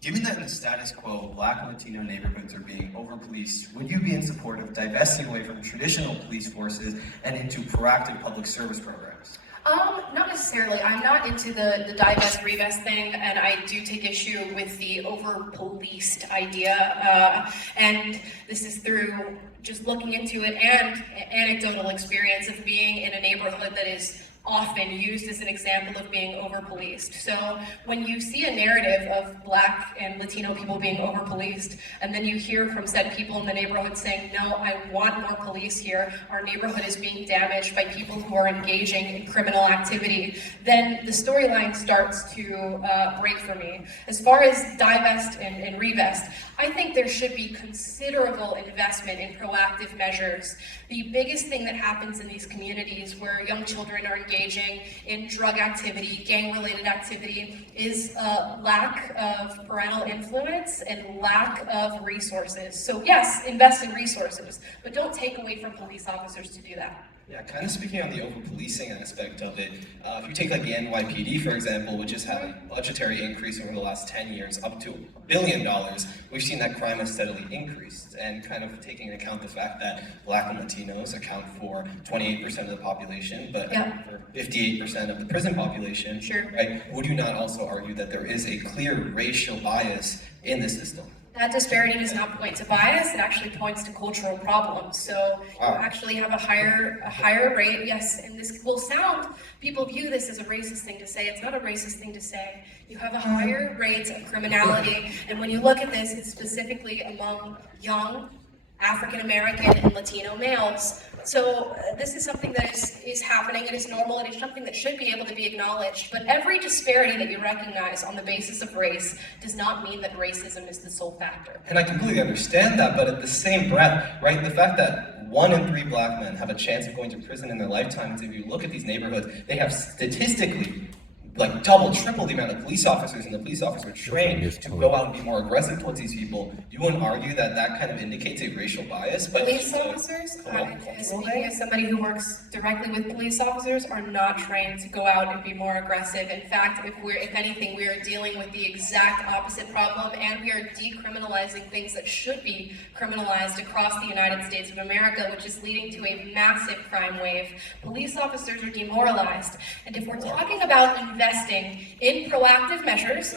Given that in the status quo, Black and Latino neighborhoods are being over-policed, would you be in support of divesting away from traditional police forces and into proactive public service programs? Not necessarily. I'm not into the divest revest thing, and I do take issue with the over-policed idea. And this is through just looking into it and anecdotal experience of being in a neighborhood that is often used as an example of being over-policed. So when you see a narrative of Black and Latino people being over-policed, and then you hear from said people in the neighborhood saying, no, I want more police here, our neighborhood is being damaged by people who are engaging in criminal activity, then the storyline starts to break for me. As far as divest and revest, I think there should be considerable investment in proactive measures. The biggest thing that happens in these communities where young children are engaging in drug activity, gang-related activity, is a lack of parental influence and lack of resources. So yes, invest in resources, but don't take away from police officers to do that. Yeah, kind of speaking on the over-policing aspect of it, if you take like the NYPD, for example, which has had a budgetary increase over the last 10 years, up to $1 billion, we've seen that crime has steadily increased. And kind of taking into account the fact that Black and Latinos account for 28% of the population, but for 58% of the prison population, right? Would you not also argue that there is a clear racial bias in the system? That disparity does not point to bias, it actually points to cultural problems. So you actually have a higher rate, yes, and this will sound, people view this as a racist thing to say. It's not a racist thing to say. You have a higher rate of criminality, and when you look at this, it's specifically among young African American and Latino males. So this is something that is happening, and is normal, and it's something that should be able to be acknowledged. But every disparity that you recognize on the basis of race does not mean that racism is the sole factor. And I completely understand that, but at the same breath, right, the fact that 1 in 3 Black men have a chance of going to prison in their lifetimes, if you look at these neighborhoods, they have statistically like double, triple the amount of police officers, and the police officers are trained to go out and be more aggressive towards these people. You wouldn't argue that that kind of indicates a racial bias? But police officers, speaking as somebody who works directly with police officers, are not trained to go out and be more aggressive. In fact, if anything, we are dealing with the exact opposite problem, and we are decriminalizing things that should be criminalized across the United States of America, which is leading to a massive crime wave. Police officers are demoralized, and if we're talking about investing in proactive measures,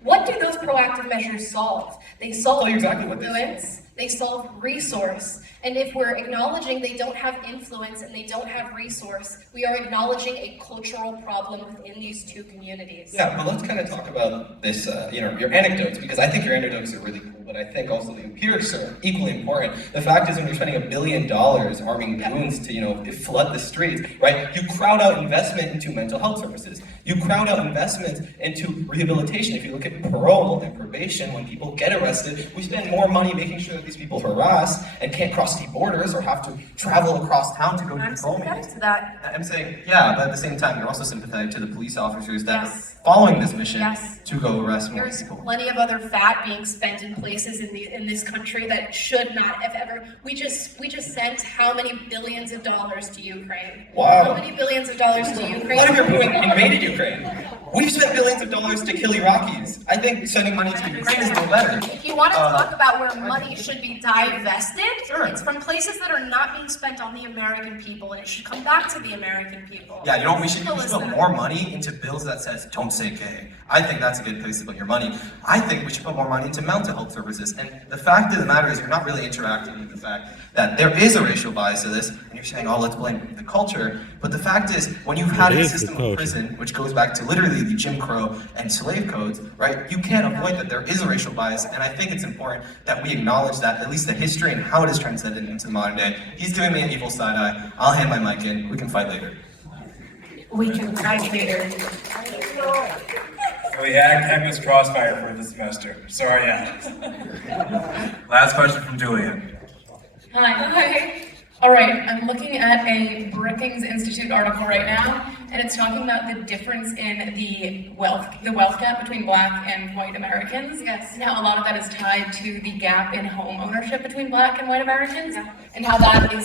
what do those proactive measures solve? They solve influence, they solve resource, and if we're acknowledging they don't have influence and they don't have resource, we are acknowledging a cultural problem within these two communities. Yeah, but let's kind of talk about this, your anecdotes, because I think your anecdotes are really cool, but I think also the empirics are equally important. The fact is, when you're spending $1 billion arming goons to, flood the streets, right? You crowd out investment into mental health services. You crowd out investment into rehabilitation. If you look at parole and probation, when people get arrested, we spend more money making sure that these people harass and can't cross the borders or have to travel across town to go to patrol meetings. I'm sympathetic to that. I'm saying, yeah, but at the same time, you're also sympathetic to the police officers that are following this mission to go arrest more people. There's plenty of other fat being spent in places in this country that should not have ever. We just sent how many billions of dollars to Ukraine? Wow. How many billions of dollars to Ukraine? What if you're invaded Ukraine? We've spent billions of dollars to kill Iraqis. I think sending money to Ukraine is no better. If you want to talk about where money should be divested, it's from places that are not being spent on the American people, and it should come back to the American people. Yeah, we should put more money into bills that says don't say gay. I think that's a good place to put your money. I think we should put more money into mental health services. And the fact of the matter is, you're not really interacting with the fact that there is a racial bias to this, and you're saying, oh, let's blame the culture. But the fact is, when you've had a system of prison, which goes back to literally the Jim Crow and slave codes, right, you can't avoid that there is a racial bias, and I think it's important that we acknowledge that, at least the history and how it has transcended into the modern day. He's doing me an evil side eye. I'll hand my mic in. We can fight later. We can fight later. So the ag was crossfire for the semester. Sorry, Alex. Last question from Julian. Hi. All right, I'm looking at a Brookings Institute article right now, and it's talking about the difference in the wealth gap between Black and white Americans. Yes. And how a lot of that is tied to the gap in home ownership between Black and white Americans, and how that is